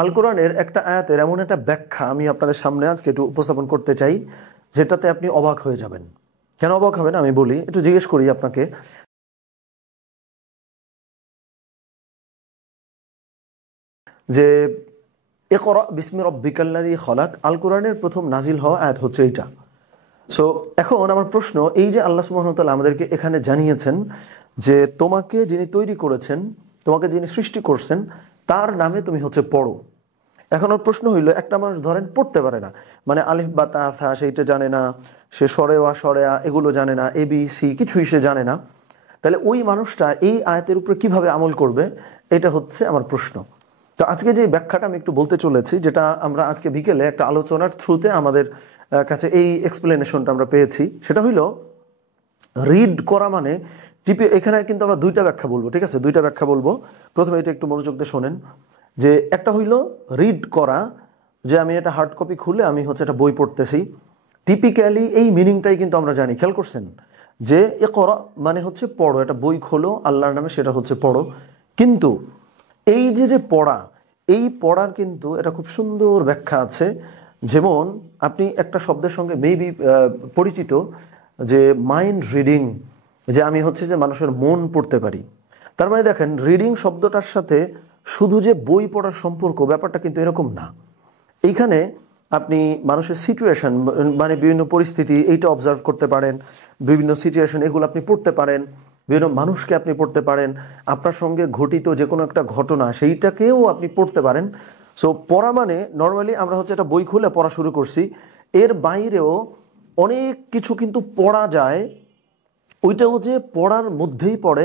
আল কোরআনের একটা আয়াতের এমন একটা ব্যাখ্যা আমি আপনাদের সামনে আজকে একটু উপস্থাপন করতে চাই, যেটাতে আপনি অবাক হয়ে যাবেন। কেন অবাক হবেন আমি বলি, একটু জিজ্ঞেস করি আপনাকে যে ইকরা বিসমি রব্বিকাল্লাযী খলাক, আল কোরআনের প্রথম নাজিল হওয়া আয়াত হচ্ছে এইটা। সো এখন আমার প্রশ্ন, এই যে আল্লাহ সুবহানাহু ওয়া তাআলা আমাদেরকে এখানে জানিয়েছেন যে তোমাকে যিনি তৈরি করেছেন, তোমাকে যিনি সৃষ্টি করছেন, তার নামে তুমি হচ্ছে পড়ো। এখন ওর প্রশ্ন হইল, একটা মানুষ ধরেন পড়তে পারে না, মানে আলিফ বা তা থা সেইটা জানে না, সে সরেওয়া সরেয়া এগুলো জানে না, এ বি সি কিছুই সে জানে না, তাহলে ওই মানুষটা এই আয়াতের উপরে কিভাবে আমল করবে? এটা হচ্ছে আমার প্রশ্ন। তো আজকে যে ব্যাখ্যাটা আমি একটু বলতে চলেছি, যেটা আমরা আজকে বিকেলে একটা আলোচনার থ্রুতে আমাদের কাছে এই এক্সপ্লেনেশনটা আমরা পেয়েছি, সেটা হইল রিড করা মানে টিপে। এখানে কিন্তু আমরা দুইটা ব্যাখ্যা বলবো, ঠিক আছে? দুইটা ব্যাখ্যা বলবো। প্রথমে এটা একটু মনোযোগ দিয়ে শোনেন, যে একটা হইল রিড করা, যে আমি এটা হার্ড কপি খুলে আমি হচ্ছে একটা বই পড়তেছি। টিপিক্যালি এই মিনিংটাই কিন্তু আমরা জানি, খেয়াল করছেন? যে এ করা মানে হচ্ছে পড়ো, একটা বই খোলো আল্লাহর নামে, সেটা হচ্ছে পড়ো। কিন্তু এই যে যে পড়া, এই পড়ার কিন্তু এটা খুব সুন্দর ব্যাখ্যা আছে। যেমন আপনি একটা শব্দের সঙ্গে মেবি পরিচিত, যে মাইন্ড রিডিং, যে আমি হচ্ছে যে মানুষের মন পড়তে পারি। তার মানে দেখেন, রিডিং শব্দটার সাথে শুধু যে বই পড়ার সম্পর্ক, ব্যাপারটা কিন্তু এরকম না। এইখানে আপনি মানুষের সিচুয়েশন, মানে বিভিন্ন পরিস্থিতি, এইটা অবজার্ভ করতে পারেন, বিভিন্ন সিচুয়েশন এগুলো আপনি পড়তে পারেন, বিভিন্ন মানুষকে আপনি পড়তে পারেন, আপনার সঙ্গে ঘটিত যে কোনো একটা ঘটনা সেইটাকেও আপনি পড়তে পারেন। সো পড়া মানে নর্মালি আমরা হচ্ছে একটা বই খুলে পড়া শুরু করছি, এর বাইরেও অনেক কিছু কিন্তু পড়া যায়, ওইটাও যে পড়ার মধ্যেই পড়ে,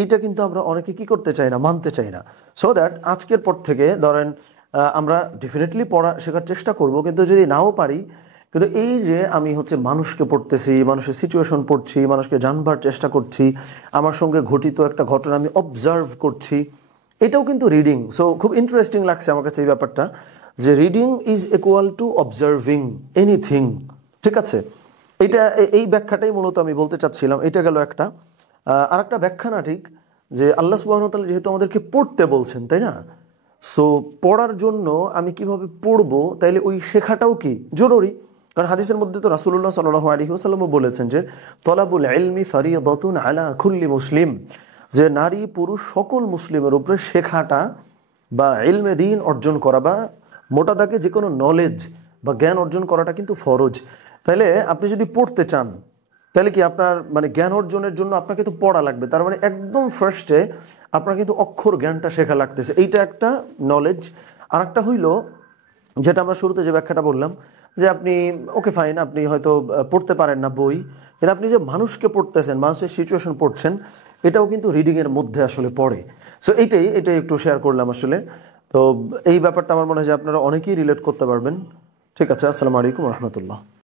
এইটা কিন্তু আমরা অনেকে কি করতে চাই না, মানতে চাই না। সো দ্যাট আজকের পর থেকে ধরেন আমরা ডেফিনেটলি পড়া শেখার চেষ্টা করব, কিন্তু যদি নাও পারি, কিন্তু এই যে আমি হচ্ছে মানুষকে পড়তেছি, মানুষের সিচুয়েশন পড়ছি, মানুষকে জানবার চেষ্টা করছি, আমার সঙ্গে ঘটিত একটা ঘটনা আমি অবজার্ভ করছি, এটাও কিন্তু রিডিং। সো খুব ইন্টারেস্টিং লাগছে আমার কাছে এই ব্যাপারটা, যে reading is equal to observing anything, ঠিক আছে? এটা এই ব্যাখ্যাটাই মূলত আমি বলতে চাচ্ছিলাম। এটা গেল একটা। আর একটা ব্যাখ্যা না, ঠিক, যে আল্লাহ সুবহানাহু ওয়া তাআলা যেহেতু আমাদেরকে পড়তে বলছেন, তাই না? সো পড়ার জন্য আমি কিভাবে পড়বো, তাইলে ওই শেখাটাও কি জরুরি। কারণ হাদিসের মধ্যে তো রাসূলুল্লাহ সাল্লাল্লাহু আলাইহি ওয়াসাল্লামও বলেছেন যে তলাবুল ইলমি ফারিয়াদাতুন আলা কুল্লি মুসলিম, যে নারী পুরুষ সকল মুসলিমের উপরে শেখাটা বা ইলমে দ্বীন অর্জন করা, বা মোটা দাগে যে কোনো নলেজ বা জ্ঞান অর্জন করাটা কিন্তু ফরজ। তাইলে আপনি যদি পড়তে চান, তাহলে কি আপনার মানে জ্ঞান অর্জনের জন্য আপনাকে তো পড়া লাগবে। তার মানে একদম ফার্স্টে আপনার কিন্তু অক্ষর জ্ঞানটা শেখা লাগতেছে, এইটা একটা নলেজ। আর একটা হইল, যেটা আমরা শুরুতে যে ব্যাখ্যাটা বললাম, যে আপনি ওকে ফাইন, আপনি হয়তো পড়তে পারেন না বই, কিন্তু আপনি যে মানুষকে পড়তেছেন, মানুষের সিচুয়েশন পড়ছেন, এটাও কিন্তু রিডিংয়ের মধ্যে আসলে পড়ে। সো এইটাই একটু শেয়ার করলাম আসলে। তো এই ব্যাপারটা আমার মনে হয় যে আপনারা অনেকেই রিলেট করতে পারবেন। ঠিক আছে, আসসালামু আলাইকুম রহমতুল্লাহ।